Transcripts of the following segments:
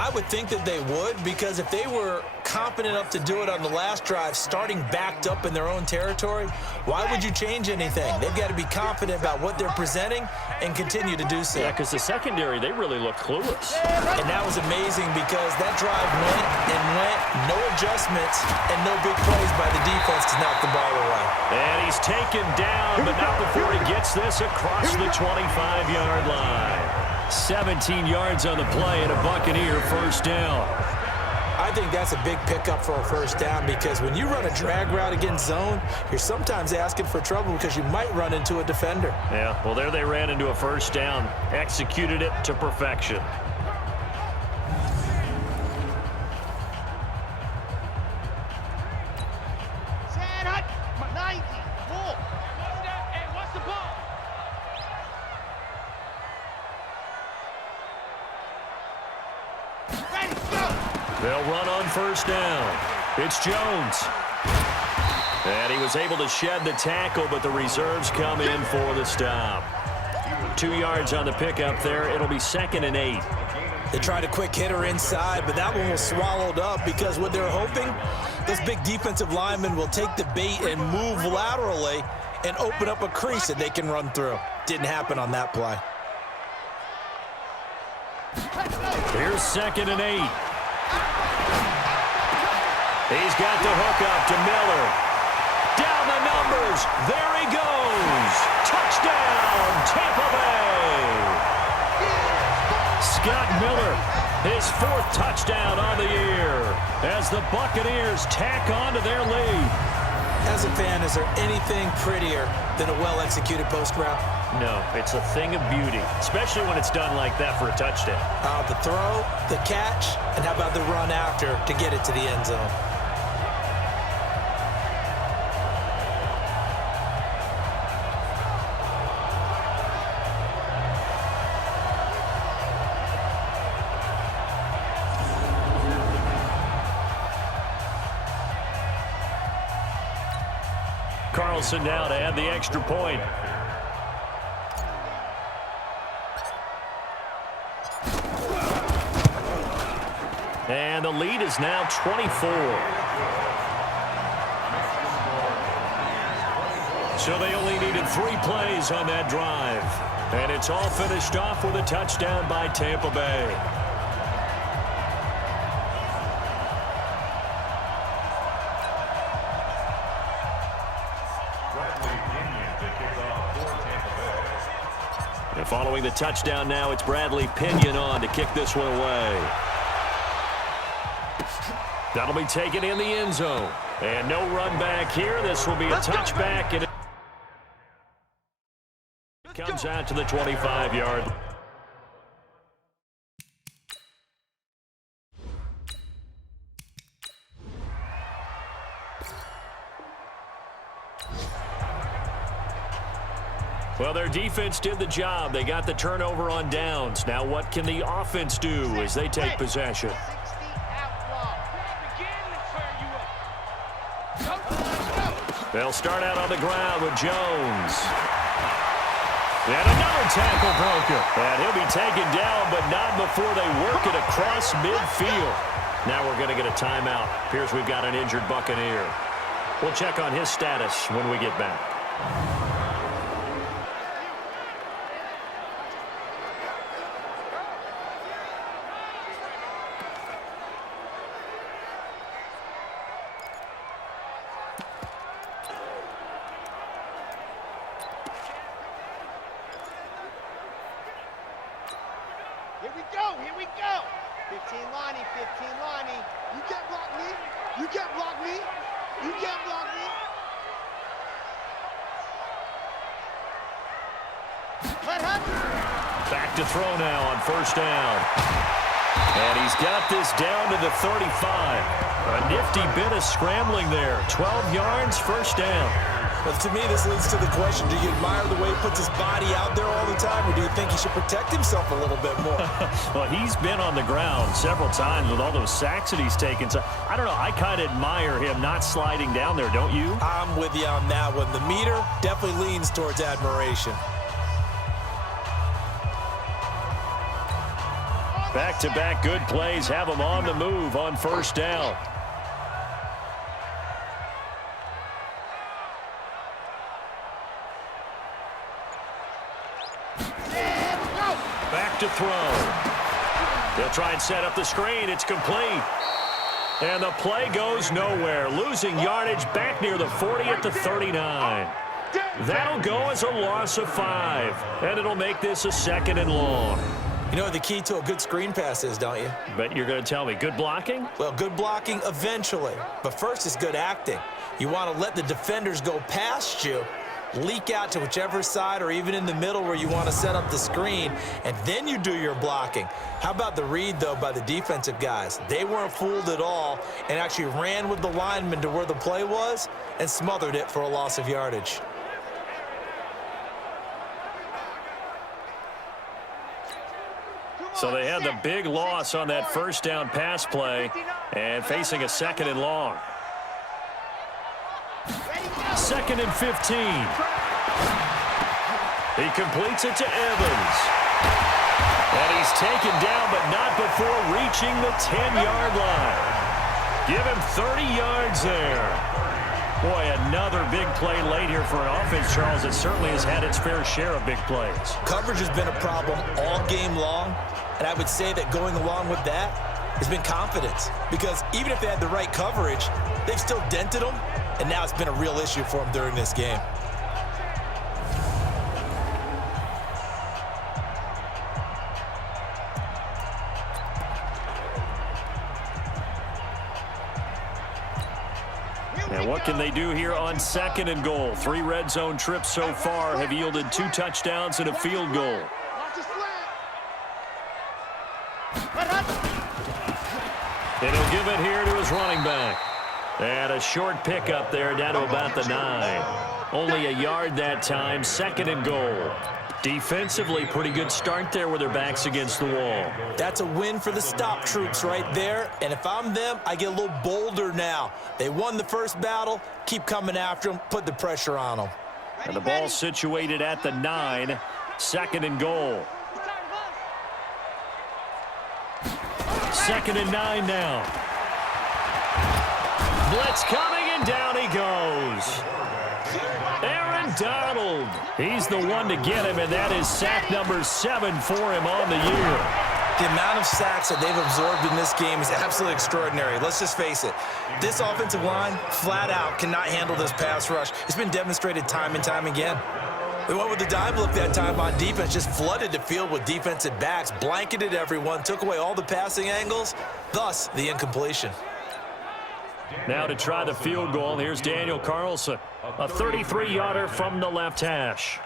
I would think that they would, because if they were confident enough to do it on the last drive, starting backed up in their own territory, why would you change anything? They've got to be confident about what they're presenting and continue to do so. Yeah, because the secondary, they really looked clueless. And that was amazing because that drive went and went, no adjustments, and no big plays by the defense to knock the ball away. And he's taken down, but not before he gets this across the 25-yard line. 17 yards on the play and a Buccaneer first down. I think that's a big pickup for a first down, because when you run a drag route against zone, you're sometimes asking for trouble because you might run into a defender. Yeah, well, there they ran into a first down, executed it to perfection. They'll run on first down. It's Jones. And he was able to shed the tackle, but the reserves come in for the stop. 2 yards on the pickup there. It'll be 2nd and 8. They tried a quick hitter inside, but that one was swallowed up because what they're hoping, those big defensive linemen will take the bait and move laterally and open up a crease that they can run through. Didn't happen on that play. Here's 2nd and 8. He's got the hook up to Miller. Down the numbers. There he goes. Touchdown, Tampa Bay. Scott Miller, his 4th touchdown on the year as the Buccaneers tack on to their lead. As a fan, is there anything prettier than a well-executed post route? No, it's a thing of beauty, especially when it's done like that for a touchdown. The throw, the catch, and how about the run after to get it to the end zone? Carlson now to add the extra point. And the lead is now 24. So they only needed 3 plays on that drive. And it's all finished off with a touchdown by Tampa Bay. And following the touchdown now, it's Bradley Pinion on to kick this one away. That'll be taken in the end zone. And no run back here. This will be a touchback. And it comes out to the 25-yard. Well, their defense did the job. They got the turnover on downs. Now what can the offense do as they take possession? They'll start out on the ground with Jones. And another tackle broken. And he'll be taken down, but not before they work it across midfield. Now we're going to get a timeout. Appears we've got an injured Buccaneer. We'll check on his status when we get back. Here we go. 15 Lonnie, 15 Lonnie. You can't block me. You can't block me. You can't block me. Back to throw now on first down. And he's got this down to the 35. A nifty bit of scrambling there. 12 yards, first down. Well, to me, this leads to the question, do you admire the way he puts his body out there all the time, or do you think he should protect himself a little bit more? Well, he's been on the ground several times with all those sacks that he's taken. So, I don't know, I kind of admire him not sliding down there, don't you? I'm with you on that one. The meter definitely leans towards admiration. Back-to-back good plays have them on the move on first down. Back to throw. They'll try and set up the screen. It's complete. And the play goes nowhere. Losing yardage back near the 40 at the 39. That'll go as a loss of 5. And it'll make this a 2nd and long. You know what the key to a good screen pass is, don't you? Bet you're going to tell me good blocking? Well, good blocking eventually. But first is good acting. You want to let the defenders go past you, leak out to whichever side or even in the middle where you want to set up the screen, and then you do your blocking. How about the read, though, by the defensive guys? They weren't fooled at all and actually ran with the lineman to where the play was and smothered it for a loss of yardage. So they had the big loss on that first down pass play and facing a 2nd and long. 2nd and 15. He completes it to Evans. And he's taken down, but not before reaching the 10-yard line. Give him 30 yards there. Boy, another big play late here for an offense, Charles, that certainly has had its fair share of big plays. Coverage has been a problem all game long, and I would say that going along with that has been confidence. Because even if they had the right coverage, they've still dented them, and now it's been a real issue for them during this game. And what can they do here on 2nd and goal? 3 red zone trips so far have yielded 2 touchdowns and a field goal. And he'll give it here to his running back. And a short pickup there down to about the 9. Only a yard that time, 2nd and goal. Defensively, pretty good start there with their backs against the wall. That's a win for the stop troops right there. And if I'm them, I get a little bolder now. They won the first battle. Keep coming after them. Put the pressure on them. And the ball situated at the 9. 2nd and goal. 2nd and 9 now. Blitz coming, and down he goes. Aaron Donald. He's the one to get him, and that is sack number 7 for him on the year. The amount of sacks that they've absorbed in this game is absolutely extraordinary. Let's just face it. This offensive line, flat out, cannot handle this pass rush. It's been demonstrated time and time again. They went with the dive look that time on defense, just flooded the field with defensive backs, blanketed everyone, took away all the passing angles, thus the incompletion. Now to try the field goal, here's Daniel Carlson, a 33-yarder from the left hash.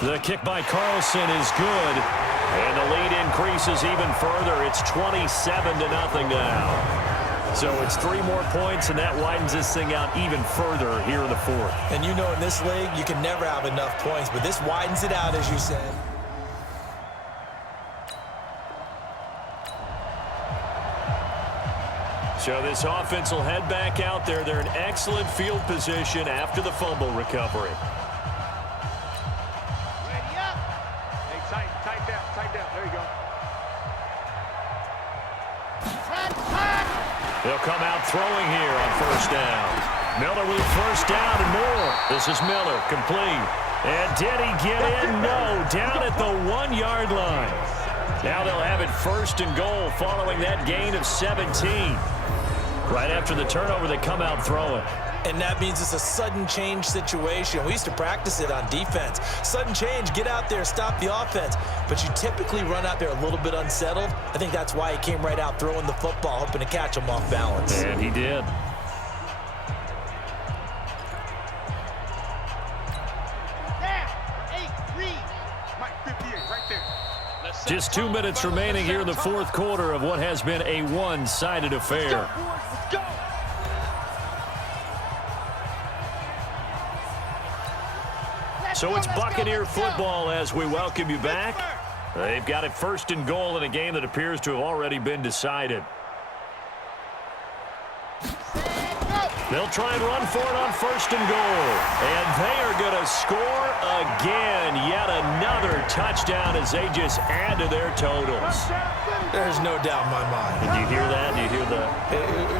The kick by Carlson is good, and the lead increases even further. It's 27-0 now. So it's 3 more points, and that widens this thing out even further here in the 4th. And you know in this league, you can never have enough points, but this widens it out, as you said. So this offense will head back out there. They're in excellent field position after the fumble recovery. Ready up. Hey, tight down. There you go. They'll come out throwing here on first down. Miller with first down and more. This is Miller, complete. And did he get in? No, down at the 1-yard line. Now they'll have it 1st and goal following that gain of 17. Right after the turnover, they come out throwing. And that means it's a sudden change situation. We used to practice it on defense. Sudden change, get out there, stop the offense. But you typically run out there a little bit unsettled. I think that's why he came right out throwing the football, hoping to catch him off balance. And he did. Just 2 minutes remaining here in the 4th quarter of what has been a one-sided affair. So it's Buccaneer football as we welcome you back. They've got it 1st and goal in a game that appears to have already been decided. They'll try and run for it on 1st and goal. And they are going to score again. Yet another touchdown as they just add to their totals. There's no doubt in my mind. Did you hear that? Do you hear the...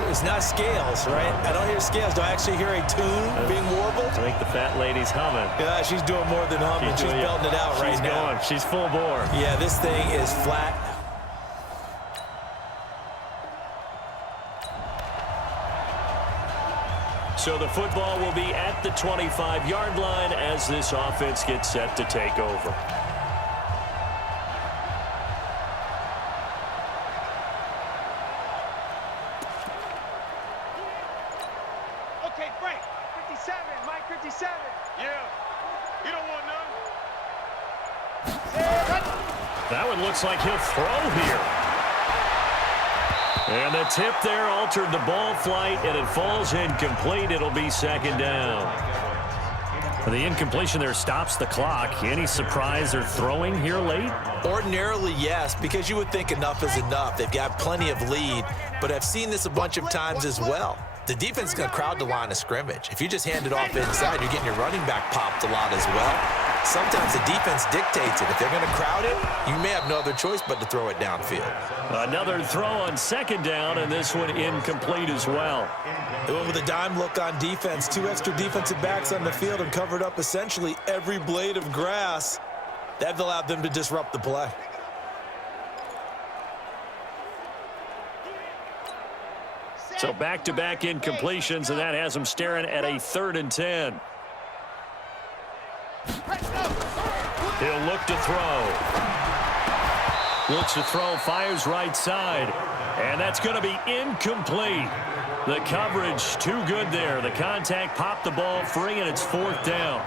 It's not scales, right? I don't hear scales. Do I actually hear a tune being warbled? I think the fat lady's humming. Yeah, she's doing more than humming. She's belting it out right now. She's full bore. Yeah, this thing is flat. So the football will be at the 25-yard line as this offense gets set to take over. Okay, Frank. 57, Mike 57. Yeah. You don't want none. That one looks like he'll throw here. And the tip there altered the ball flight, and it falls incomplete. It'll be 2nd down. The incompletion there stops the clock. Any surprise they're throwing here late? Ordinarily, yes, because you would think enough is enough. They've got plenty of lead, but I've seen this a bunch of times as well. The defense is going to crowd the line of scrimmage. If you just hand it off inside, you're getting your running back popped a lot as well. Sometimes the defense dictates it. If they're going to crowd it, you may have no other choice but to throw it downfield. Another throw on 2nd down, and this one incomplete as well. They went with a dime look on defense. 2 extra defensive backs on the field and covered up essentially every blade of grass. That allowed them to disrupt the play. So back-to-back incompletions, and that has them staring at a 3rd and 10. He'll look to throw. Looks to throw, fires right side. And that's going to be incomplete. The coverage too good there. The contact popped the ball free, and it's 4th down.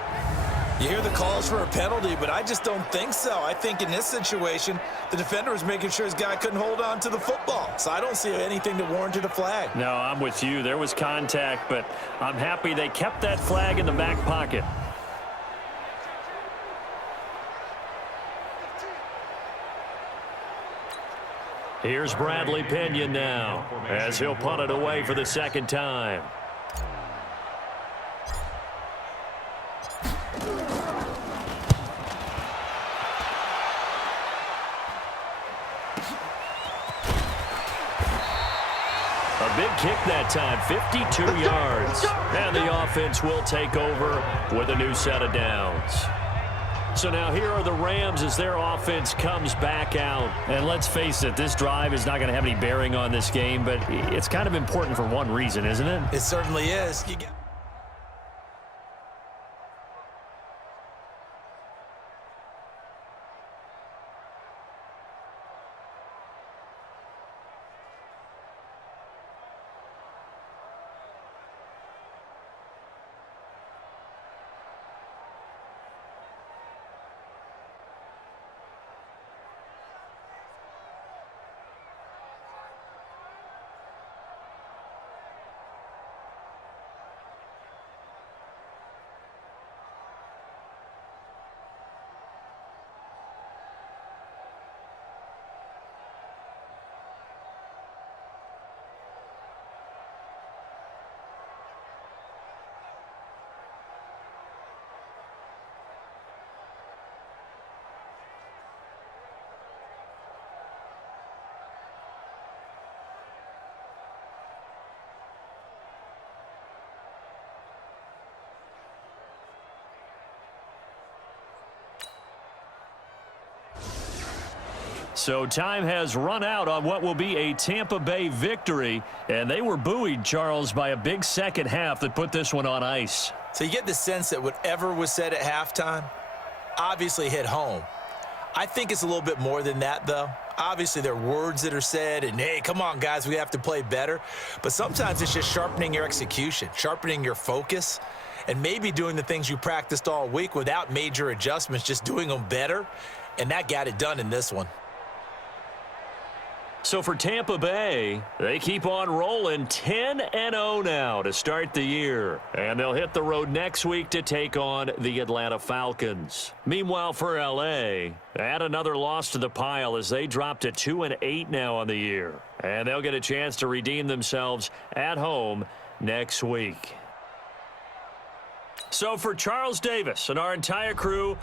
You hear the calls for a penalty, but I just don't think so. I think in this situation, the defender was making sure his guy couldn't hold on to the football. So I don't see anything that warranted a flag. No, I'm with you. There was contact, but I'm happy they kept that flag in the back pocket. Here's Bradley Pinion now as he'll punt it away for the 2nd time. A big kick that time, 52 yards. And the offense will take over with a new set of downs. So now here are the Rams as their offense comes back out. And let's face it, this drive is not going to have any bearing on this game, but it's kind of important for one reason, isn't it? It certainly is. So time has run out on what will be a Tampa Bay victory, and they were buoyed, Charles, by a big second half that put this one on ice. So you get the sense that whatever was said at halftime obviously hit home. I think it's a little bit more than that, though. Obviously, there are words that are said, and, hey, come on, guys, we have to play better. But sometimes it's just sharpening your execution, sharpening your focus, and maybe doing the things you practiced all week without major adjustments, just doing them better. And that got it done in this one. So for Tampa Bay, they keep on rolling 10-0 now to start the year. And they'll hit the road next week to take on the Atlanta Falcons. Meanwhile, for L.A., add another loss to the pile as they drop to 2-8 now on the year. And they'll get a chance to redeem themselves at home next week. So for Charles Davis and our entire crew,